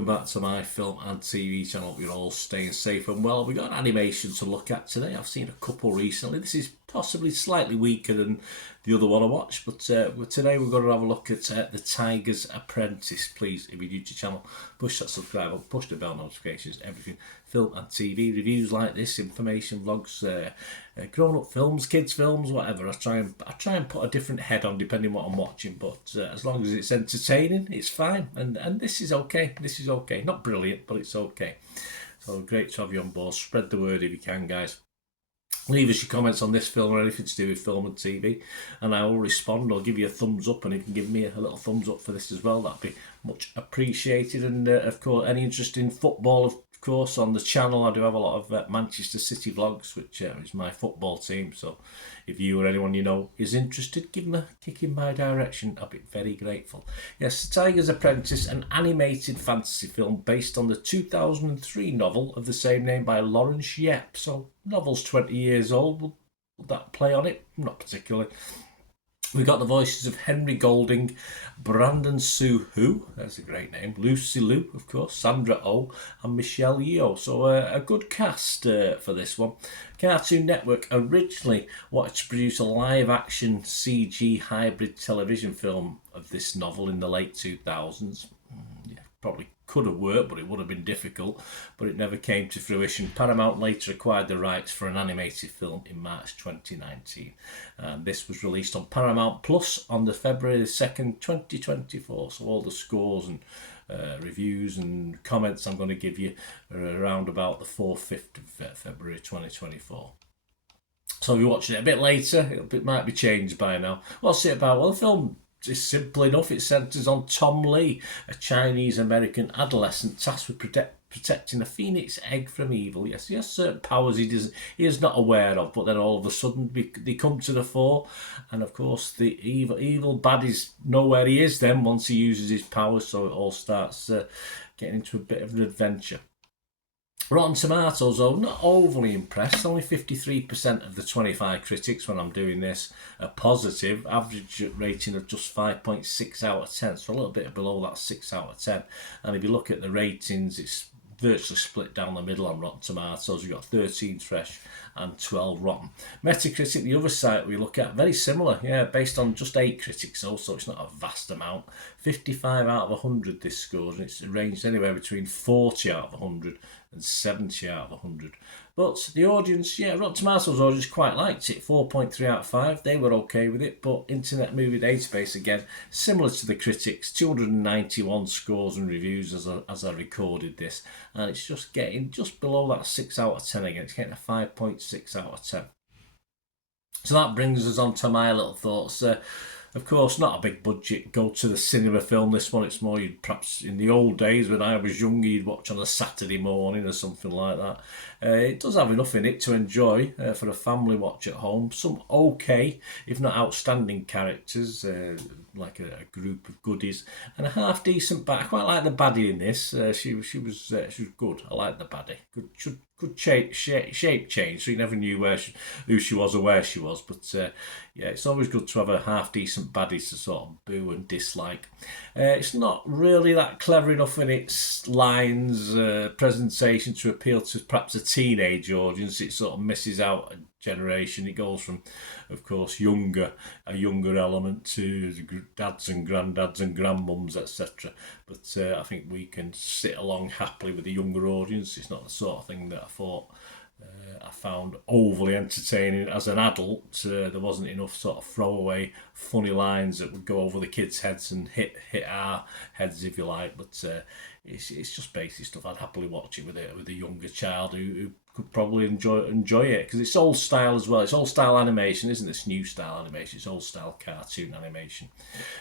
welcome back to my film and TV channel. You're all staying safe and well. We've got an animation to look at today. I've seen a couple recently. This is possibly slightly weaker than the other one I watched, but today we're going to have a look at The Tiger's Apprentice. Please, if you're new to the channel, push that subscribe button, push the bell notifications, everything film and TV reviews like this, information vlogs, grown-up films, kids films, whatever. I try and put a different head on depending what I'm watching, but as long as it's entertaining, it's fine. And this is okay. This is okay. Not brilliant, but it's okay. So great to have you on board. Spread the word if you can, guys. Leave us your comments on this film or anything to do with film and TV, and I will respond or give you a thumbs up, and you can give me a little thumbs up for this as well. That'd be much appreciated. And of course, any interest in football, of course, on the channel I do have a lot of Manchester City vlogs, which is my football team. So if you or anyone you know is interested, give them a kick in my direction. I'll be very grateful. Yes, The Tiger's Apprentice, an animated fantasy film based on the 2003 novel of the same name by Lawrence Yep. So novel's 20 years old. Will that play on it? Not particularly. We got the voices of Henry Golding, Brandon Sue Hu, that's a great name, Lucy Liu, of course, Sandra Oh, and Michelle Yeoh. So a good cast for this one. Cartoon Network originally wanted to produce a live-action CG hybrid television film of this novel in the late 2000s. Yeah, probably could have worked, but it would have been difficult, but it never came to fruition. Paramount later acquired the rights for an animated film in March 2019. This was released on Paramount Plus on the February 2nd, 2024. So all the scores and reviews and comments I'm going to give you are around about the 4th, 5th of February 2024. So if you're watching it a bit later, it might be changed by now. What's it about? Well, the film is simple enough. It centres on Tom Lee, a Chinese-American adolescent tasked with protecting a phoenix egg from evil. Yes, he has certain powers he is not aware of, but then all of a sudden they come to the fore. And of course, the evil baddies know where he is then once he uses his powers, so it all starts getting into a bit of an adventure. Rotten Tomatoes, though, not overly impressed. Only 53% of the 25 critics when I'm doing this are positive. Average rating of just 5.6 out of 10, so a little bit below that 6 out of 10. And if you look at the ratings, it's virtually split down the middle on Rotten Tomatoes. You've got 13 fresh and 12 rotten. Metacritic, the other site we look at, very similar, yeah, based on just 8 critics also, it's not a vast amount. 55 out of 100 this scores, and it's ranged anywhere between 40 out of 100 and 70 out of 100. But the audience, yeah, Rotten Tomatoes audience quite liked it, 4.3 out of 5. They were okay with it, but Internet Movie Database, again, similar to the critics, 291 scores and reviews as I recorded this, and it's just getting just below that 6 out of 10 again. It's getting a 5.6 out of 10. So that brings us on to my little thoughts. Of course, not a big budget, go to the cinema film, this one. It's more, you'd perhaps in the old days when I was younger, you'd watch on a Saturday morning or something like that. It does have enough in it to enjoy for a family watch at home. Some okay, if not outstanding characters, like a group of goodies, and a half decent baddie. I quite like the baddie in this. She was good. I like the baddie. Good shape change, so you never knew who she was or where she was. But yeah, it's always good to have a half decent baddie to sort of boo and dislike. It's not really that clever enough in its lines, presentation to appeal to perhaps a teenage audience. It sort of misses out a generation. It goes from, of course, a younger element to dads and granddads and grandmums, etc. But I think we can sit along happily with a younger audience. It's not the sort of thing that I found overly entertaining as an adult. There wasn't enough sort of throwaway funny lines that would go over the kids' heads and hit our heads, if you like. But it's just basic stuff. I'd happily watch it with a younger child who could probably enjoy it, because it's old style as well. It's old style animation, isn't this new style animation? It's old style cartoon animation,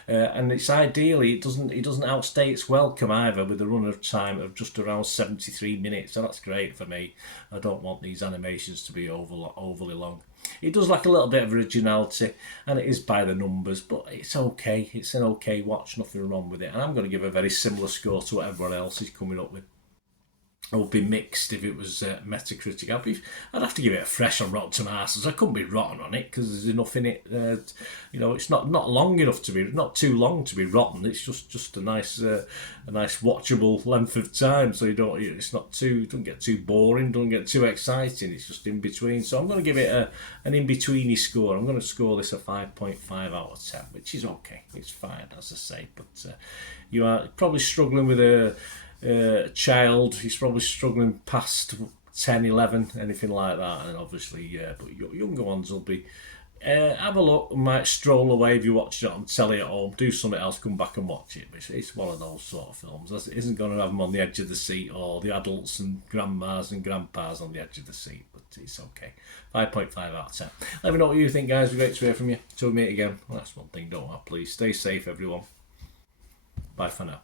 and it's ideally it doesn't outstay its welcome either, with a run of time of just around 73 minutes. So that's great for me. I don't want these animations to be overly long. It does lack a little bit of originality, and it is by the numbers, but it's okay. It's an okay watch, nothing wrong with it. And I'm going to give a very similar score to what everyone else is coming up with. I would be mixed if it was Metacritic. I'd have to give it a fresh on Rotten Tomatoes. I couldn't be rotten on it because there's enough in it. It's not long enough to be, not too long to be rotten. It's just a nice watchable length of time. So don't get too boring, don't get too exciting. It's just in between. So I'm going to give it an in betweeny score. I'm going to score this a 5.5 out of 10, which is okay. It's fine, as I say. But you are probably struggling with a child. He's probably struggling past 10, 11, anything like that, and obviously but younger ones will be have a look, might stroll away if you watch it on telly at home, do something else, come back and watch it. But it's one of those sort of films. It isn't going to have them on the edge of the seat, or the adults and grandmas and grandpas on the edge of the seat, but it's okay. 5.5 out of 10. Let me know what you think, guys. We're great to hear from you. Till we meet again. Well, that's one thing, don't I? Please stay safe, everyone. Bye for now.